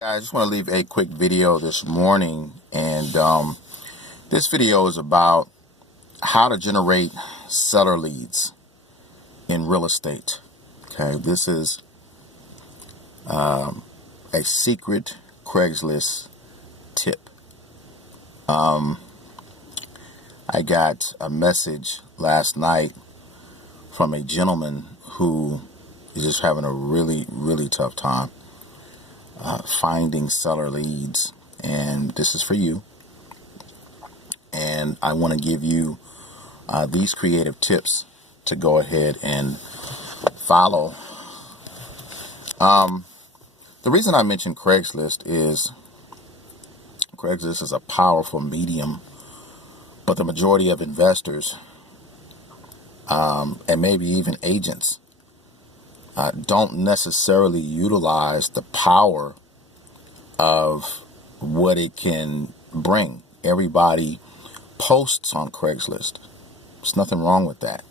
I just want to leave a quick video this morning, and this video is about how to generate seller leads in real estate. Okay, this is a secret Craigslist tip. I got a message last night from a gentleman who is just having a really tough time finding seller leads, and this is for you. And I want to give you these creative tips to go ahead and follow. The reason I mentioned Craigslist is a powerful medium, but the majority of investors and maybe even agents don't necessarily utilize the power of what it can bring. Everybody posts on Craigslist. There's nothing wrong with that.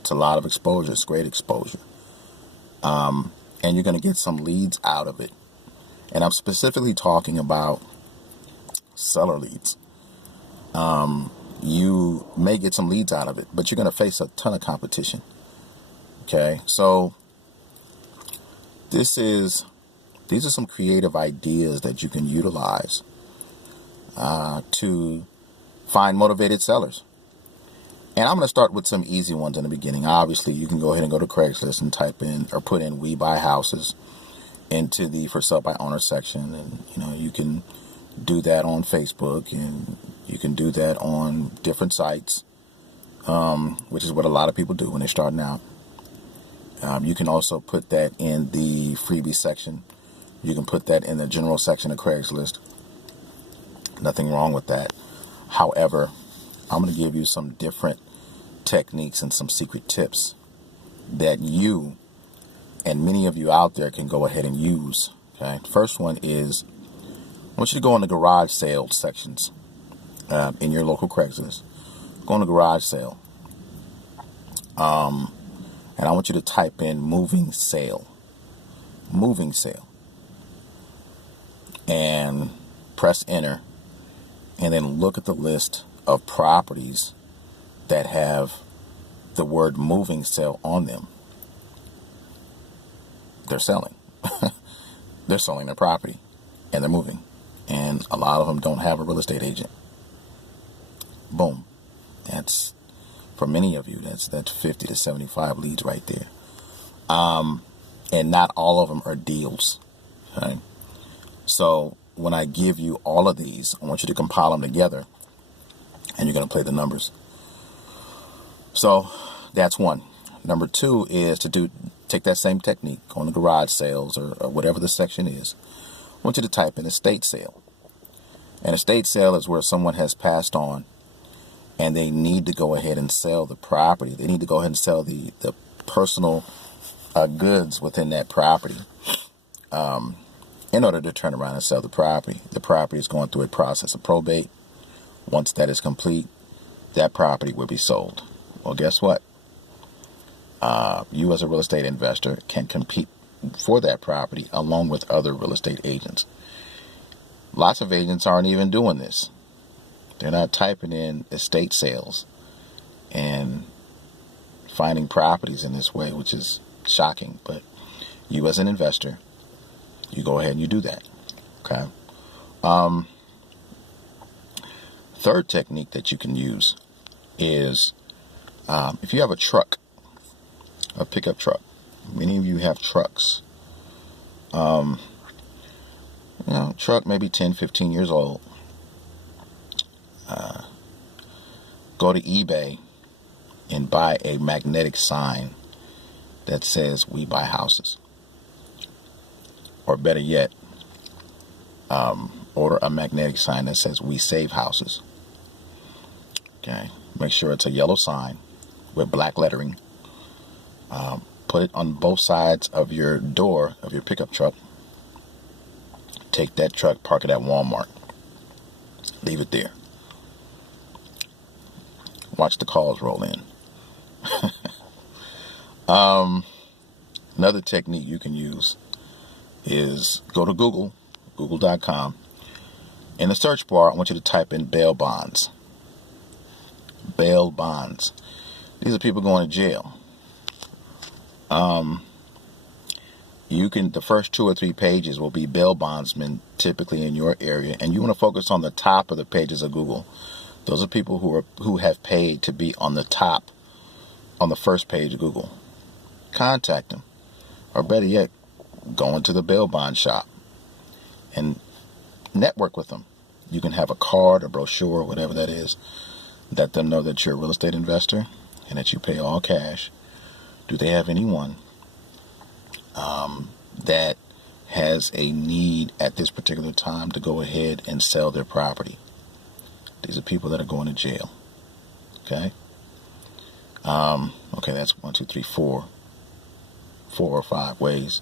It's a lot of exposure. It's great exposure. And you're going to get some leads out of it. And I'm specifically talking about seller leads. You may get some leads out of it, but you're going to face a ton of competition. Okay, so these are some creative ideas that you can utilize to find motivated sellers. And I'm going to start with some easy ones in the beginning. Obviously, you can go ahead and go to Craigslist and type in or put in "We Buy Houses" into the for sale by owner section, and you can do that on Facebook, and you can do that on different sites, which is what a lot of people do when they're starting out. You can also put that in the freebie section. You can put that in the general section of Craigslist. Nothing wrong with that. However, I'm going to give you some different techniques and some secret tips that you and many of you out there can go ahead and use. Okay. First one is, I want you to go in the garage sale sections in your local Craigslist. Go on the garage sale. And I want you to type in moving sale, and press enter, and then look at the list of properties that have the word moving sale on them. They're selling. They're selling their property, and they're moving. And a lot of them don't have a real estate agent. Boom. That's, for many of you, that's 50 to 75 leads right there. And not all of them are deals. Okay? So when I give you all of these, I want you to compile them together, and you're going to play the numbers. So that's one. Number two is to take that same technique, go on the garage sales or whatever the section is. I want you to type in estate sale. An estate sale is where someone has passed on, and they need to go ahead and sell the property. They need to go ahead and sell the personal goods within that property in order to turn around and sell the property. The property is going through a process of probate. Once that is complete, that property will be sold. Well, guess what? You as a real estate investor can compete for that property along with other real estate agents. Lots of agents aren't even doing this. They're not typing in estate sales and finding properties in this way, which is shocking. But you as an investor, you go ahead and you do that. Okay. Third technique that you can use is if you have a truck, a pickup truck. Many of you have trucks. Truck maybe 10, 15 years old. Go to eBay and buy a magnetic sign that says "We Buy Houses." Or better yet, order a magnetic sign that says "We Save Houses." Okay, make sure it's a yellow sign with black lettering. Put it on both sides of your door of your pickup truck. Take that truck, park it at Walmart. Leave it there. Watch the calls roll in. Another technique you can use is go to Google, google.com. In the search bar, I want you to type in bail bonds. Bail bonds. These are people going to jail. The first 2 or 3 pages will be bail bondsmen, typically in your area, and you want to focus on the top of the pages of Google. Those are people who have paid to be on the top, on the first page of Google. Contact them, or better yet, go into the bail bond shop and network with them. You can have a card, a brochure, whatever that is. Let them know that you're a real estate investor and that you pay all cash. Do they have anyone that has a need at this particular time to go ahead and sell their property? These are people that are going to jail. Okay. Okay, that's 1, 2, 3, 4 or 5 ways.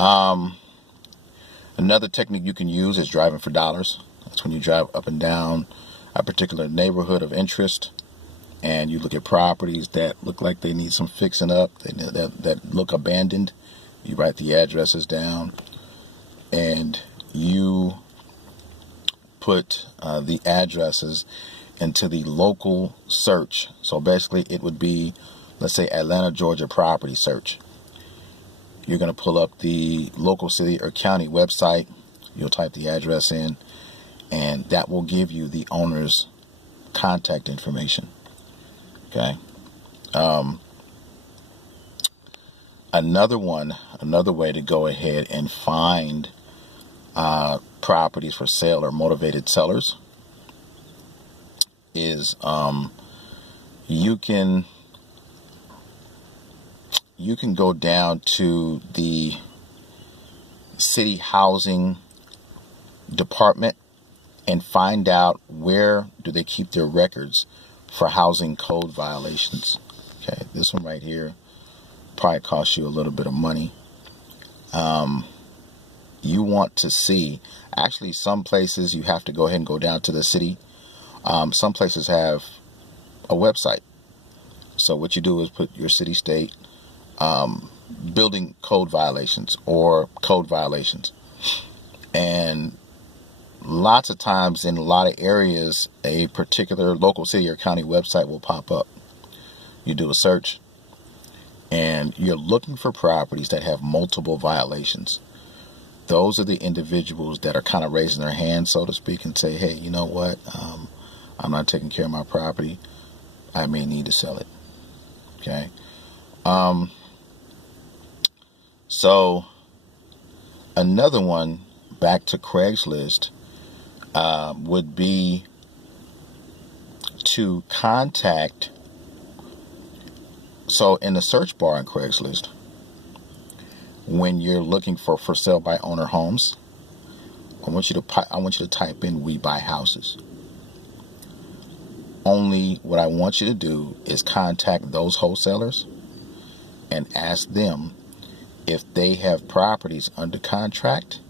Another technique you can use is driving for dollars. That's when you drive up and down a particular neighborhood of interest, and you look at properties that look like they need some fixing up, that look abandoned. You write the addresses down, and you put the addresses into the local search. So basically it would be, let's say, Atlanta, Georgia property search. You're going to pull up the local city or county website. You'll type the address in, and that will give you the owner's contact information. Okay. Another way to go ahead and find properties for sale or motivated sellers is you can go down to the city housing department and find out where do they keep their records for housing code violations. Okay, this one right here probably costs you a little bit of money. You want to see, actually some places you have to go ahead and go down to the city. Some places have a website. So what you do is put your city, state, building code violations or code violations. And lots of times in a lot of areas, a particular local city or county website will pop up. You do a search, and you're looking for properties that have multiple violations. Those are the individuals that are kind of raising their hand, so to speak, and say, hey, you know what? I'm not taking care of my property. I may need to sell it. Okay. So another one, back to Craigslist, would be to contact. So in the search bar on Craigslist, when you're looking for sale by owner homes, I want you to type in "we buy houses." Only what I want you to do is contact those wholesalers and ask them if they have properties under contract,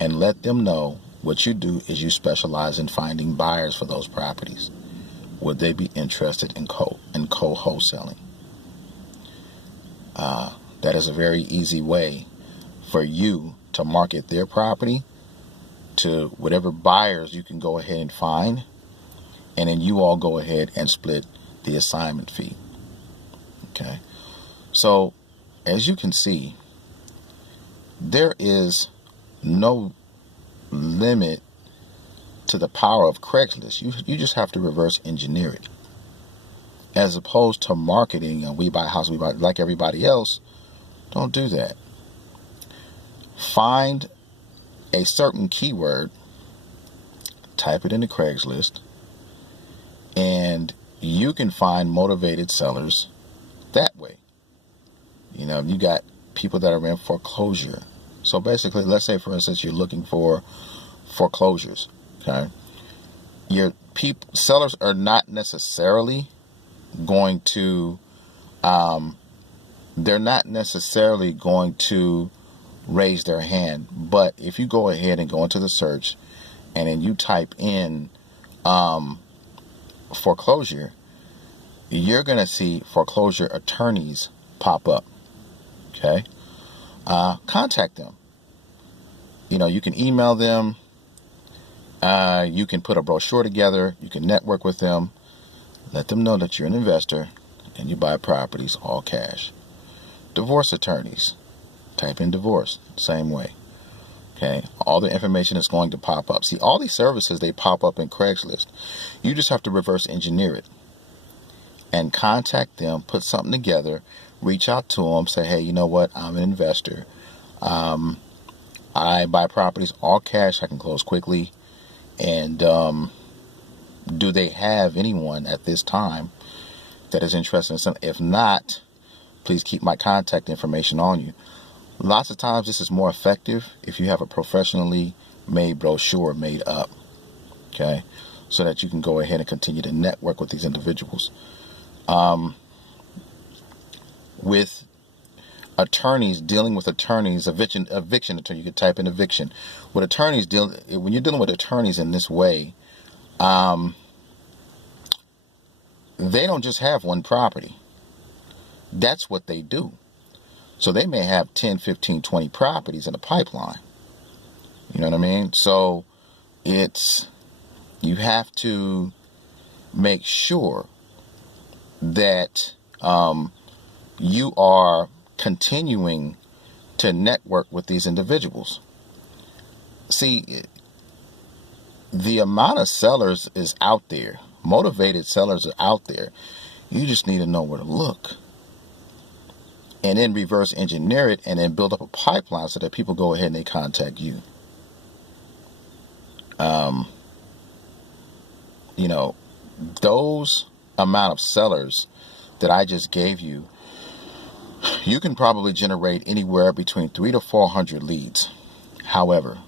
and let them know what you do is you specialize in finding buyers for those properties. Would they be interested in co-wholesaling? That is a very easy way for you to market their property to whatever buyers you can go ahead and find, and then you all go ahead and split the assignment fee. Okay. So as you can see, there is no limit to the power of Craigslist. You just have to reverse engineer it. As opposed to marketing and we buy a house, we buy like everybody else. Don't do that. Find a certain keyword, type it into Craigslist, and you can find motivated sellers that way. You know, you got people that are in foreclosure. So basically, let's say, for instance, you're looking for foreclosures. Okay, your sellers are not necessarily going to, they're not necessarily going to raise their hand. But if you go ahead and go into the search, and then you type in foreclosure, you're going to see foreclosure attorneys pop up. Okay, contact them. You can email them. You can put a brochure together. You can network with them. Let them know that you're an investor and you buy properties all cash. Divorce attorneys. Type in divorce. Same way. Okay. All the information is going to pop up. See, all these services, they pop up in Craigslist. You just have to reverse engineer it and contact them, put something together, reach out to them, say, hey, you know what? I'm an investor. I buy properties all cash. I can close quickly. And do they have anyone at this time that is interested in something? If not, please keep my contact information on you. Lots of times this is more effective if you have a professionally made brochure made up, okay, so that you can go ahead and continue to network with these individuals. With attorneys, dealing with attorneys, eviction attorney, you could type in eviction. With attorneys, when you're dealing with attorneys in this way, they don't just have one property. That's what they do. So they may have 10, 15, 20 properties in the pipeline. You know what I mean? So you have to make sure that you are continuing to network with these individuals. See, the amount of sellers is out there. Motivated sellers are out there. You just need to know where to look. And then reverse engineer it and then build up a pipeline so that people go ahead and they contact you. Those amount of sellers that I just gave you, you can probably generate anywhere between 300 to 400 leads. However,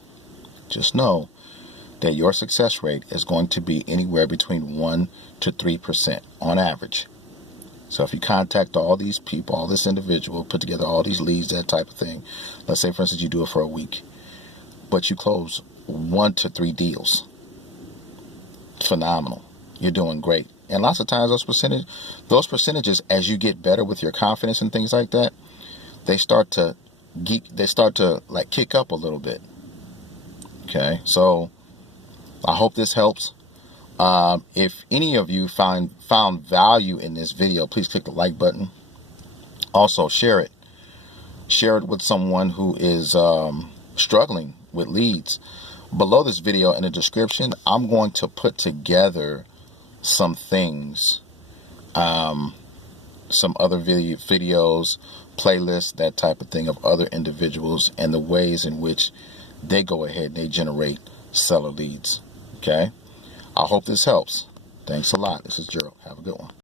just know that your success rate is going to be anywhere between 1% to 3% on average. So if you contact all these people, all this individual, put together all these leads, that type of thing, let's say, for instance, you do it for a week, but you close 1 to 3 deals. Phenomenal. You're doing great. And lots of times those percentages, as you get better with your confidence and things like that, they start to like kick up a little bit. Okay. So I hope this helps. If any of you found value in this video, please click the like button. Also share it. Share it with someone who is struggling with leads. Below this video in the description, I'm going to put together some things, some other videos, playlists, that type of thing, of other individuals and the ways in which they go ahead and they generate seller leads. Okay. I hope this helps. Thanks a lot. This is Gerald. Have a good one.